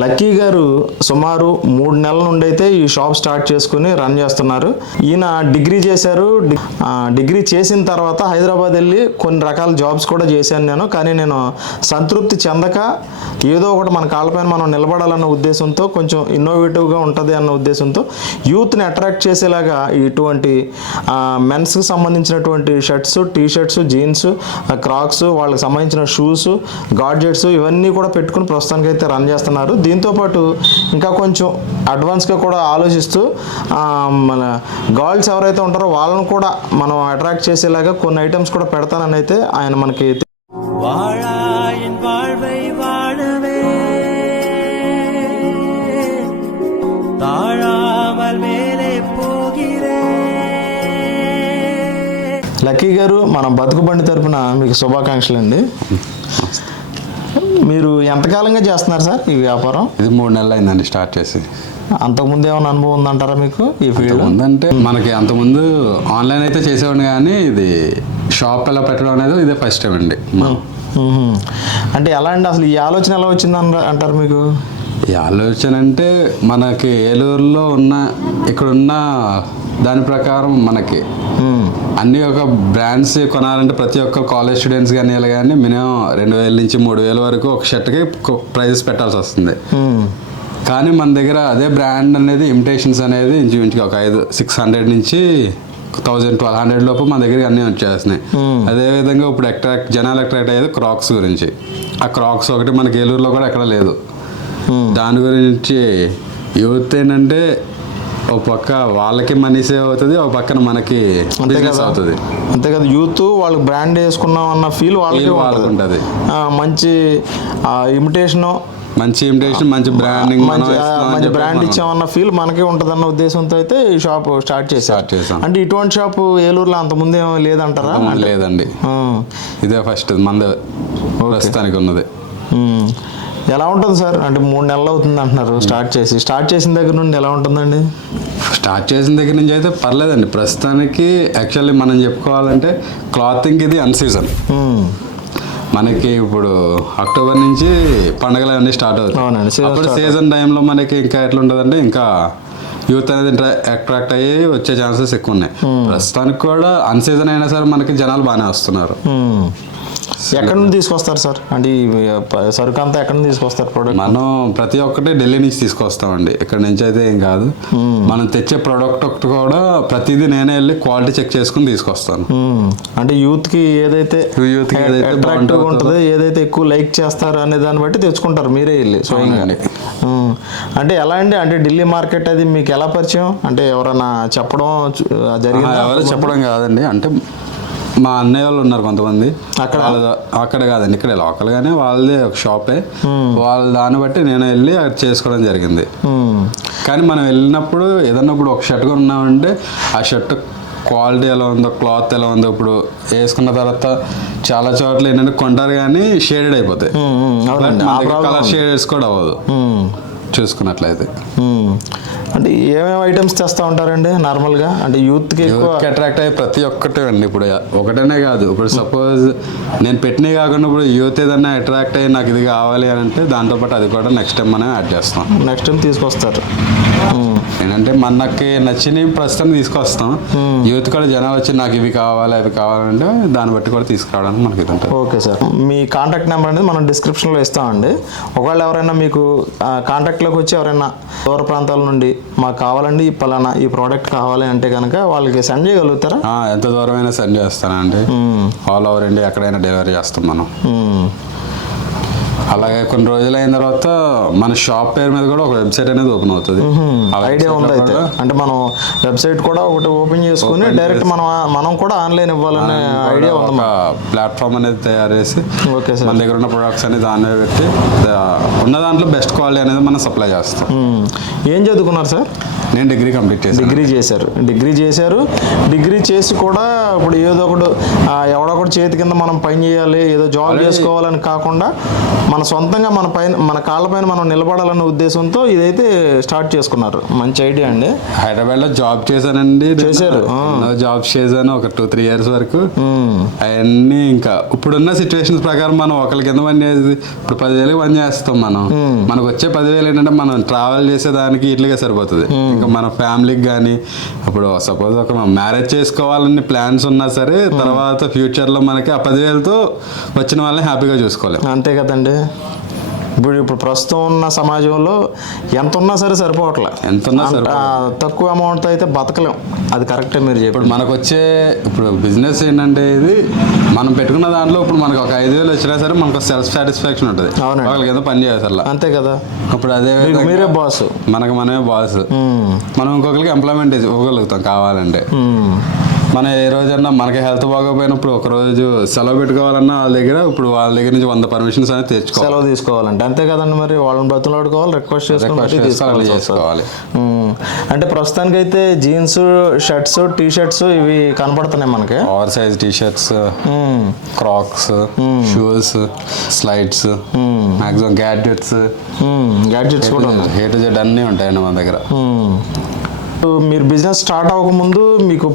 Lucky గారు సుమారు మూడు నెలల నుండి అయితే ఈ షాప్ స్టార్ట్ చేసుకుని రన్ చేస్తున్నారు. ఈయన డిగ్రీ చేశారు. డిగ్రీ చేసిన తర్వాత హైదరాబాద్ వెళ్ళి కొన్ని రకాల జాబ్స్ కూడా చేశాను నేను. కానీ నేను సంతృప్తి చెందక ఏదో ఒకటి మన కాళ్ళపైన మనం నిలబడాలన్న ఉద్దేశంతో కొంచెం ఇన్నోవేటివ్గా ఉంటుంది అన్న ఉద్దేశంతో యూత్ని అట్రాక్ట్ చేసేలాగా ఇటువంటి మెన్స్కి సంబంధించినటువంటి shirts T shirts jeans crocs వాళ్ళకి సంబంధించిన షూస్ గాడ్జెట్స్ ఇవన్నీ కూడా పెట్టుకుని ప్రస్తుతానికి అయితే రన్ చేస్తున్నారు. దీంతోపాటు ఇంకా కొంచెం అడ్వాన్స్గా కూడా ఆలోచిస్తూ మన గర్ల్స్ ఎవరైతే ఉంటారో వాళ్ళని కూడా మనం అట్రాక్ట్ చేసేలాగా కొన్ని ఐటమ్స్ కూడా పెడతానని అయితే ఆయన మనకి లక్కీ గారు మనం బతుకుబండి తరపున మీకు శుభాకాంక్షలు అండి మీరు ఎంతకాలంగా చేస్తున్నారు సార్ ఈ వ్యాపారం? ఇది మూడు నెలలు అయిందండి స్టార్ట్ చేసి. అంతకుముందు ఏమైనా అనుభవం ఉందంటారా మీకు ఈ ఫీల్డ్ ముందంటే మనకి అంతకుముందు ఆన్లైన్ అయితే చేసేవాడిని కానీ ఇది షాప్ ఎలా పెట్టడం అనేది ఇదే ఫస్ట్ టైం అండి. అంటే ఎలా అండి అసలు ఈ ఆలోచన ఎలా వచ్చింది అంటారు మీకు? ఈ ఆలోచన అంటే మనకి ఏలూరులో ఉన్న ఇక్కడ ఉన్న దాని ప్రకారం మనకి. అన్ని ఒక బ్రాండ్స్ కొనాలంటే ప్రతి ఒక్క కాలేజ్ స్టూడెంట్స్ కానీ ఇలా కానీ మినిమం రెండు వేల నుంచి మూడు వేల వరకు ఒక షర్ట్కి ప్రైజెస్ పెట్టాల్సి వస్తుంది. కానీ మన దగ్గర అదే బ్రాండ్ అనేది ఇమిటేషన్స్ అనేది ఇంచుమించుగా ఒక ఐదు సిక్స్ హండ్రెడ్ నుంచి థౌజండ్ ట్వెల్వ్ హండ్రెడ్ లోపు మన దగ్గర అన్నీ వచ్చేస్తున్నాయి. అదే విధంగా ఇప్పుడు అట్రాక్ట్ జనాలు అట్రాక్ట్ అయ్యేది క్రాక్స్ గురించి. ఆ క్రాక్స్ ఒకటి మనకి ఏలూరులో కూడా ఎక్కడ లేదు. దాని గురించి యూత్ ఏంటంటే ఒక పక్క వాళ్ళకి మనీ సేవ్ అవుతుంది ఒక పక్కన మనకి బిజినెస్ అవుతుంది. అంతే కదా? యూత్ వాళ్ళు బ్రాండ్ వేసుకున్నాం అన్న ఫీల్ వాళ్ళకి వాళ్ళకి ఉంటుంది. మంచి ఇమిటేషను మంచి ఇమిటేషన్ మంచి బ్రాండింగ్ మంచి బ్రాండ్ ఇచ్చామన్న ఫీల్ మనకే ఉంటుందన్న ఉద్దేశంతో అయితే ఈ షాప్ స్టార్ట్ చేసాం అంటే ఇటువంటి షాప్ ఏలూరులో అంత ముందు ఏమీ లేదంటారా? లేదండి. ఇదే ఫస్ట్ మంద ప్రస్తుతానికి ఉన్నది. ఎలా ఉంటుంది సార్? అంటే మూడు నెలలు అవుతుంది అంటున్నారు స్టార్ట్ చేసి. స్టార్ట్ చేసిన దగ్గర నుండి ఎలా ఉంటుందండి? స్టార్ట్ చేసిన దగ్గర నుంచి అయితే పర్లేదండి. ప్రస్తుతానికి యాక్చువల్లీ మనం చెప్పుకోవాలంటే క్లాతింగ్ ఇది అన్ సీజన్. మ్మ్. మనకి ఇప్పుడు అక్టోబర్ నుంచి పండగలు అన్నీ స్టార్ట్ అవుతాయి. అప్పుడు సీజన్ టైంలో మనకి ఇంకా ఎట్లా ఉంటుందంటే ఇంకా యూత్ అనేది అట్రాక్ట్ అయ్యి వచ్చే ఛాన్సెస్ ఎక్కువ ఉన్నాయి. ప్రస్తుతానికి కూడా అన్ సీజన్ అయినా సరే మనకి జనాలు బాగానే వస్తున్నారు. ఎక్కడి నుండి తీసుకొస్తారు సార్? అంటే సరుకు అంతా ఎక్కడి నుంచి తీసుకొస్తారు ప్రోడక్ట్ మనం ప్రతి ఒక్కటి ఢిల్లీ నుంచి తీసుకొస్తామండి. ఇక్కడ నుంచి అయితే ఏం కాదు. మనం తెచ్చే ప్రోడక్ట్ ఒకటి కూడా ప్రతిదీ నేనే వెళ్ళి క్వాలిటీ చెక్ చేసుకుని తీసుకొస్తాను. అంటే యూత్కి ఏదైతే ఏదైతే అట్రాక్టివ్ ఉంటుందో ఏదైతే ఎక్కువ లైక్ చేస్తారు అనే దాన్ని బట్టి తెచ్చుకుంటారు మీరే వెళ్ళి స్వయంగా. అంటే ఎలా అండి? అంటే ఢిల్లీ మార్కెట్ అది మీకు ఎలా పరిచయం? అంటే ఎవరైనా చెప్పడం జరిగిందా? ఎవరు చెప్పడం కాదండి. అంటే మా అన్నయ్య వాళ్ళు ఉన్నారు కొంతమంది అక్కడ? అక్కడ కాదండి ఇక్కడే లోకల్ గానే వాళ్ళదే ఒక షాపే వాళ్ళ దాన్ని బట్టి నేను వెళ్ళి అది చేసుకోవడం జరిగింది. కానీ మనం వెళ్ళినప్పుడు ఏదన్నా ఇప్పుడు ఒక షర్ట్ కొన్నామంటే ఆ షర్ట్ క్వాలిటీ ఎలా ఉందో క్లాత్ ఎలా ఉందో ఇప్పుడు వేసుకున్న తర్వాత చాలా చోట్ల ఏంటంటే కొంటారు కానీ షేడెడ్ అయిపోతాయి కలర్. షేడ్స్ కూడా అవ్వదు. చూసుకున్నట్లయితే. అంటే ఏమేమి ఐటమ్స్ తెస్తూ ఉంటారండి నార్మల్గా? అంటే యూత్కి అట్రాక్ట్ అయ్యే ప్రతి ఒక్కటే అండి ఇప్పుడు ఒకటనే కాదు. ఇప్పుడు సపోజ్ నేను పెట్టినవి కాకుండా ఇప్పుడు యూత్ ఏదన్నా అట్రాక్ట్ అయ్యి నాకు ఇది కావాలి అని అంటే దాంతోపాటు అది కూడా నెక్స్ట్ టైం మనం యాడ్ చేస్తాం. నెక్స్ట్ టైం తీసుకొస్తారు. ఏంటంటే మనకి నచ్చినవి ప్రస్తుతం తీసుకొస్తాం. యూత్ కూడా జనాలు వచ్చి నాకు ఇవి కావాలి అవి కావాలంటే దాన్ని బట్టి కూడా తీసుకురావడానికి మనకి ఇది ఉంటుంది. Okay sir. మీ కాంటాక్ట్ నెంబర్ అనేది మనం డిస్క్రిప్షన్లో ఇస్తామండి. ఒకవేళ ఎవరైనా మీకు కాంటాక్ట్లోకి వచ్చి ఎవరైనా దూర ప్రాంతాల నుండి మాకు కావాలండి ఈ పలానా ఈ ప్రోడక్ట్ కావాలి అంటే కనుక వాళ్ళకి సెండ్ చేయగలుగుతారా? ఎంత దూరమైనా సెండ్ చేస్తానండి. ఆల్ ఓవర్ ఇండియా ఎక్కడైనా డెలివరీ చేస్తాం మనం. మ్మ్. అలాగే కొన్ని రోజులు అయిన తర్వాత మన షాప్ పేరు మీద కూడా ఒక వెబ్సైట్ అనేది ఓపెన్ అవుతుంది. ఐడియా ఉంది అయితే అంటే మనం వెబ్సైట్ కూడా ఒకటి ఓపెన్ చేసుకుని డైరెక్ట్ మనం మనం కూడా ఆన్లైన్ ఇవ్వాలనే ఐడియా ఉంది ప్లాట్ఫామ్ అనేది తయారు చేసి ఓకే సార్. మన దగ్గర ఉన్న ప్రొడక్ట్స్ అనేది దాని మీద పెట్టి ఉన్న దాంట్లో బెస్ట్ క్వాలిటీ అనేది మనం సప్లై చేస్తాం. ఏం చదువుకున్నారు సార్? నేను డిగ్రీ కంప్లీట్ చేశాను. డిగ్రీ చేశారు. డిగ్రీ చేశారు. డిగ్రీ చేసి కూడా ఇప్పుడు ఏదో ఒకటి ఎవడో ఒకటి చేతి కింద మనం పని చేయాలి ఏదో జాబ్ చేసుకోవాలని కాకుండా మన సొంతంగా మన పైన మన కాళ్ళ పైన మనం నిలబడాలన్న ఉద్దేశంతో ఇదైతే స్టార్ట్ చేసుకున్నారు. మంచి ఐడియా అండి. హైదరాబాద్లో జాబ్ చేశానండి. చేశారు. జాబ్ చేశాను ఒక టూ త్రీ ఇయర్స్ వరకు. అవన్నీ ఇంకా ఇప్పుడున్న సిచ్యువేషన్స్ ప్రకారం మనం ఒకరికి కింద పని చేసి ఇప్పుడు పదివేలకు పని చేస్తాం మనం. మనకు వచ్చే పదివేలు ఏంటంటే మనం ట్రావెల్ చేసేదానికి ఇట్లుగా సరిపోతుంది. ఇంకా మన ఫ్యామిలీకి కానీ ఇప్పుడు సపోజ్ ఒక మ్యారేజ్ చేసుకోవాలని ప్లాన్స్ ఉన్నా సరే తర్వాత ఫ్యూచర్లో మనకి ఆ పదివేలతో వచ్చిన వాళ్ళని హ్యాపీగా చూసుకోలేం. అంతే కదండి. ఇప్పుడు ఇప్పుడు ప్రస్తుతం ఉన్న సమాజంలో ఎంత ఉన్నా సరే సరిపోవట్లే. ఎంత ఉన్నా తక్కువ అమౌంట్ అయితే బతకలేం. అది కరెక్టే మీరు చెప్పారు మనకు వచ్చే ఇప్పుడు బిజినెస్ ఏంటంటే ఇది మనం పెట్టుకున్న దాంట్లో ఇప్పుడు మనకు ఒక ఐదు వేలు వచ్చినా సరే మనకు సెల్ఫ్ సాటిస్ఫాక్షన్ ఉంటుంది. అవునండి. వాళ్ళకి ఏదో పని చేయాలి అంతే కదా. ఇప్పుడు అదే మీరే బాస్. మనకు మనమే బాస్. మనం ఇంకొకరికి ఎంప్లాయ్మెంట్ ఇవ్వగలుగుతాం కావాలంటే. మనం ఏ రోజన్నా మనకి హెల్త్ బాగోపోయినప్పుడు ఒక రోజు సెలవు పెట్టుకోవాలన్నా వాళ్ళ దగ్గర ఇప్పుడు వాళ్ళ దగ్గర నుంచి వంద పర్మిషన్స్ అనేది తెచ్చుకోవాలి. సెలవు తీసుకోవాలంటే. అంతే కదండి మరి వాళ్ళని బతులాడుకోవాలి రిక్వెస్ట్ చేసుకోవాలి, చేసుకోవాలి. అంటే ప్రస్తుతానికైతే జీన్స్ షర్ట్స్ టీ షర్ట్స్ ఇవి కనపడుతున్నాయి మనకి. Over size T shirts. Crocs shoes slides maximum gadgets. Gadgets కూడా ఉన్నాయి. హే టు జెడ్ అన్నీ ఉంటాయండి మన దగ్గర. మీరు బిజినెస్ స్టార్ట్ అవ్వకముందు మీకు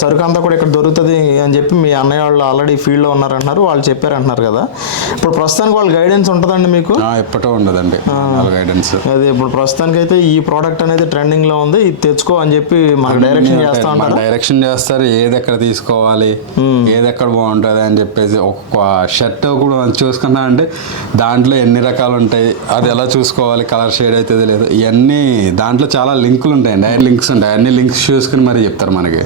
సరుకు అంతా కూడా ఇక్కడ దొరుకుతుంది అని చెప్పి మీ అన్నయ్య వాళ్ళు ఆల్రెడీ ఫీల్డ్లో ఉన్నారంటున్నారు వాళ్ళు చెప్పారంటున్నారు కదా. ఇప్పుడు ప్రస్తుతానికి వాళ్ళ గైడెన్స్ ఉంటుందండి మీకు? ఎప్పటో ఉండదండి గైడెన్స్ అదే ఇప్పుడు ప్రస్తుతానికి అయితే ఈ ప్రోడక్ట్ అనేది ట్రెండింగ్లో ఉంది ఇది తెచ్చుకో అని చెప్పి మనకు డైరెక్షన్ చేస్తా ఉంటారు. డైరెక్షన్ చేస్తారు ఏది ఎక్కడ తీసుకోవాలి ఏది ఎక్కడ బాగుంటుంది అని చెప్పేసి ఒక్కొక్క షర్ట్ కూడా చూసుకున్నా అంటే దాంట్లో ఎన్ని రకాలు ఉంటాయి అది ఎలా చూసుకోవాలి కలర్ షేడ్ అవుతుంది లేదు ఇవన్నీ దాంట్లో చాలా లింకులు ఉంటాయండి. లింక్స్ ఉంటాయి అన్ని లింక్స్ చూసుకుని మరి చెప్తారు మనకి.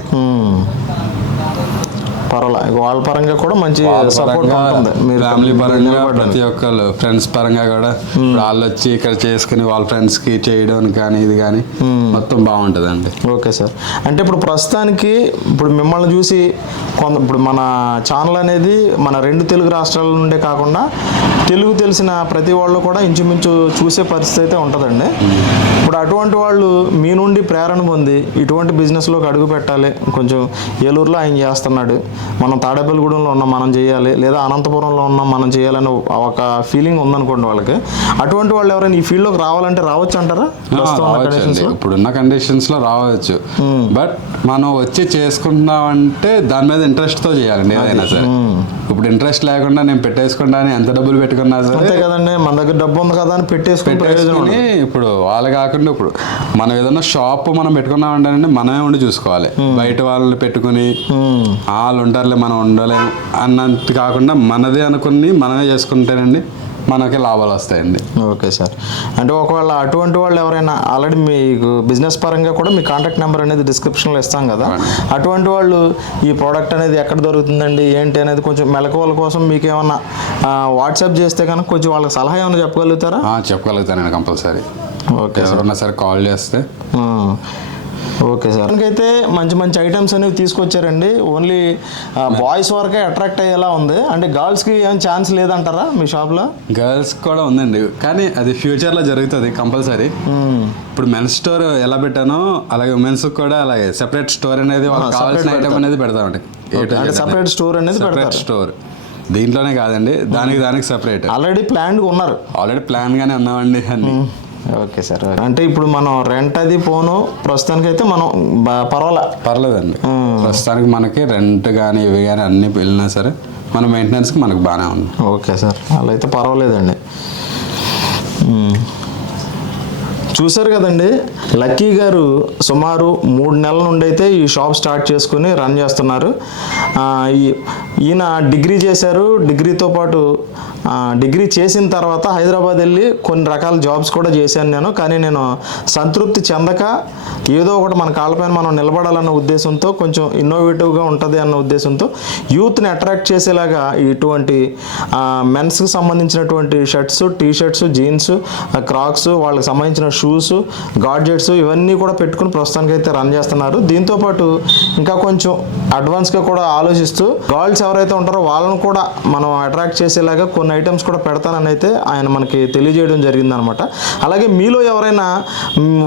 పర్వాలా. వాళ్ళ పరంగా కూడా మంచి సపోర్ట్ ఉంటుంది. ఫ్యామిలీ పరంగా. ప్రతి ఒక్కళ్ళు ఫ్రెండ్స్ పరంగా కూడా వాళ్ళు వచ్చి ఇక్కడ చేసుకుని వాళ్ళ ఫ్రెండ్స్కి చేయడం కానీ ఇది కానీ మొత్తం బాగుంటుందండి. Okay sir. అంటే ఇప్పుడు ప్రస్తుతానికి ఇప్పుడు మిమ్మల్ని చూసి కొంత ఇప్పుడు మన ఛానల్ అనేది మన రెండు తెలుగు రాష్ట్రాల నుండే కాకుండా తెలుగు తెలిసిన ప్రతి వాళ్ళు కూడా ఇంచుమించు చూసే పరిస్థితి అయితే ఉంటుందండి. ఇప్పుడు అటువంటి వాళ్ళు మీ నుండి ప్రేరణ పొంది ఇటువంటి బిజినెస్లోకి అడుగు పెట్టాలి. కొంచెం ఏలూరులో ఆయన చేస్తున్నాడు. మనం తాడేపల్లిగూడెంలో ఉన్నాం మనం చేయాలి. లేదా అనంతపురంలో ఉన్నాం మనం చేయాలని ఒక ఫీలింగ్ ఉందనుకోండి వాళ్ళకి. అటువంటి వాళ్ళు ఎవరైనా ఈ ఫీల్డ్లోకి రావాలంటే రావచ్చు అంటారా? ఇప్పుడున్న కండిషన్స్లో రావచ్చు. బట్ మనం వచ్చి చేసుకుంటున్నామంటే దాని మీద ఇంట్రెస్ట్తో చేయాలండి ఏదైనా సరే. ఇప్పుడు ఇంట్రెస్ట్ లేకుండా నేను పెట్టేసుకుంటా ఎంత డబ్బులు పెట్టుకున్నా సరే అంతే కదండి. మన దగ్గర డబ్బు ఉంది కదా అని పెట్టేసుకుని ఇప్పుడు వాళ్ళు కాకుండా ఇప్పుడు మనం ఏదైనా షాప్ మనం పెట్టుకున్నామంటే మనమే ఉండి చూసుకోవాలి. బయట వాళ్ళని పెట్టుకుని వాళ్ళు ఉంటారులే మనం ఉండలేము అన్నంత కాకుండా మనదే అనుకుని మనమే చేసుకుంటేనండి మనకి లాభాలు వస్తాయండి. Okay sir. అంటే ఒకవేళ అటువంటి వాళ్ళు ఎవరైనా ఆల్రెడీ మీకు బిజినెస్ పరంగా కూడా మీ కాంటాక్ట్ నెంబర్ అనేది డిస్క్రిప్షన్లో ఇస్తాం కదా. అటువంటి వాళ్ళు ఈ ప్రోడక్ట్ అనేది ఎక్కడ దొరుకుతుందండి? ఏంటి అనేది కొంచెం మెలకువల కోసం మీకు ఏమన్నా వాట్సాప్ చేస్తే కనుక కొంచెం వాళ్ళకి సలహా ఏమైనా చెప్పగలుగుతారా? చెప్పగలుగుతానండి కంపల్సరీ. Okay sir. ఎవరన్నా సరే కాల్ చేస్తే. Okay sir. ఇంకైతే మంచి మంచి ఐటమ్స్ అనేవి తీసుకొచ్చారండి. ఓన్లీ బాయ్స్ వరకే అట్రాక్ట్ అయ్యేలా ఉంది. అంటే గర్ల్స్కి ఏం ఛాన్స్ లేదంటారా మీ షాప్లో గర్ల్స్ కూడా ఉందండి. కానీ అది ఫ్యూచర్లో జరుగుతుంది కంపల్సరీ ఇప్పుడు మెన్స్ స్టోర్ ఎలా పెట్టానో అలాగే ఉమెన్స్ కూడా అలాగే సెపరేట్ స్టోర్ అనేది కావాల్సిన ఐటమ్ అనేది పెడతామండి separate store అనేది సెపరేట్ పెడతారు. స్టోర్ దీంట్లోనే కాదండి దానికి దానికి సెపరేట్ ఆల్రెడీ ప్లాన్డ్ ఉన్నారు. ఆల్రెడీ ప్లాన్ గానే ఉన్నామండి అన్ని. ఓకే సార్ అంటే ఇప్పుడు మనం రెంట్ అది పోను ప్రస్తుతానికైతే మనం బా- పర్వాలే? పర్లేదండి. ప్రస్తుతానికి మనకి రెంట్ కానీ ఇవి కానీ అన్ని వెళ్ళినా సరే మన మెయింటెనెన్స్కి మనకు బాగానే ఉంది. ఓకే సార్ అలా అయితే పర్వాలేదండి. చూశారు కదండి లక్కీ గారు సుమారు మూడు నెలల నుండి అయితే ఈ షాప్ స్టార్ట్ చేసుకుని రన్ చేస్తున్నారు. ఈ- ఈయన డిగ్రీ చేశారు. డిగ్రీతో పాటు డిగ్రీ చేసిన తర్వాత హైదరాబాద్ వెళ్ళి కొన్ని రకాల జాబ్స్ కూడా చేశాను నేను. కానీ నేను సంతృప్తి చెందక ఏదో ఒకటి మన కాళ్ళపైన మనం నిలబడాలన్న ఉద్దేశంతో కొంచెం ఇన్నోవేటివ్గా ఉంటుంది అన్న ఉద్దేశంతో యూత్ని అట్రాక్ట్ చేసేలాగా ఇటువంటి మెన్స్కి సంబంధించినటువంటి shirts T shirts jeans crocs వాళ్ళకి సంబంధించిన షూస్ గాడ్జెట్స్ ఇవన్నీ కూడా పెట్టుకుని ప్రస్తుతానికి అయితే రన్ చేస్తున్నారు. దీంతో పాటు ఇంకా కొంచెం అడ్వాన్స్గా కూడా ఆలోచిస్తూ గర్ల్స్ ఎవరైతే ఉంటారో వాళ్ళను కూడా మనం అట్రాక్ట్ చేసేలాగా కొన్ని ఐటమ్స్ కూడా పెడతానని అయితే ఆయన మనకి తెలియజేయడం జరిగిందనమాట. అలాగే మీలో ఎవరైనా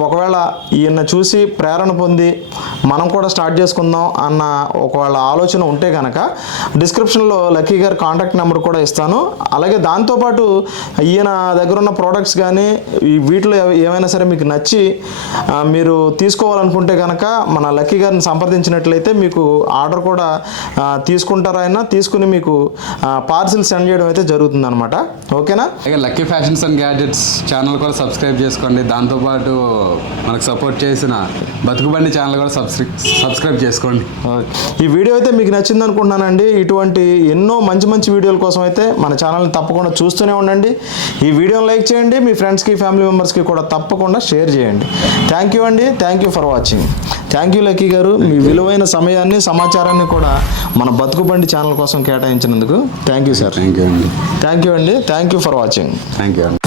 ఒకవేళ ఈయన చూసి ప్రేరణ పొంది మనం కూడా స్టార్ట్ చేసుకుందాం అన్న ఒకవేళ ఆలోచన ఉంటే కనుక డిస్క్రిప్షన్లో లక్కీ గారి కాంటాక్ట్ నెంబర్ కూడా ఇస్తాను. అలాగే దాంతోపాటు ఈయన దగ్గర ఉన్న ప్రోడక్ట్స్ కానీ వీటిలో ఏమైనా సరే మీకు నచ్చి మీరు తీసుకు తీసుకోవాలనుకుంటే కనుక మన లక్కీ గారిని సంప్రదించినట్లయితే మీకు ఆర్డర్ కూడా తీసుకుంటారా తీసుకుని మీకు పార్సిల్ సెండ్ చేయడం అయితే జరుగుతుంది అనమాట ఓకేనా? అలాగే Lucky fashions and gadgets channel కూడా సబ్స్క్రైబ్ చేసుకోండి. దాంతోపాటు మనకు సపోర్ట్ చేసిన బతుకుబండి ఛానల్ కూడా సబ్స్క్రై సబ్స్క్రైబ్ చేసుకోండి. ఈ వీడియో అయితే మీకు నచ్చింది అనుకుంటున్నానండి. ఇటువంటి ఎన్నో మంచి మంచి వీడియోల కోసం అయితే మన ఛానల్ని తప్పకుండా చూస్తూనే ఉండండి. ఈ వీడియోని లైక్ చేయండి. మీ ఫ్రెండ్స్కి ఫ్యామిలీ మెంబర్స్కి కూడా తప్పకుండా షేర్ చేయండి. థ్యాంక్ యూ అండి. Thank you. For watching thank you Lucky గారు. మీ విలువైన సమయాన్ని సమాచారాన్ని కూడా మన బతుకుబండి ఛానల్ కోసం కేటాయించినందుకు thank you sir thank you అండి. థ్యాంక్ యూ అండి. Thank you for watching thank you అండి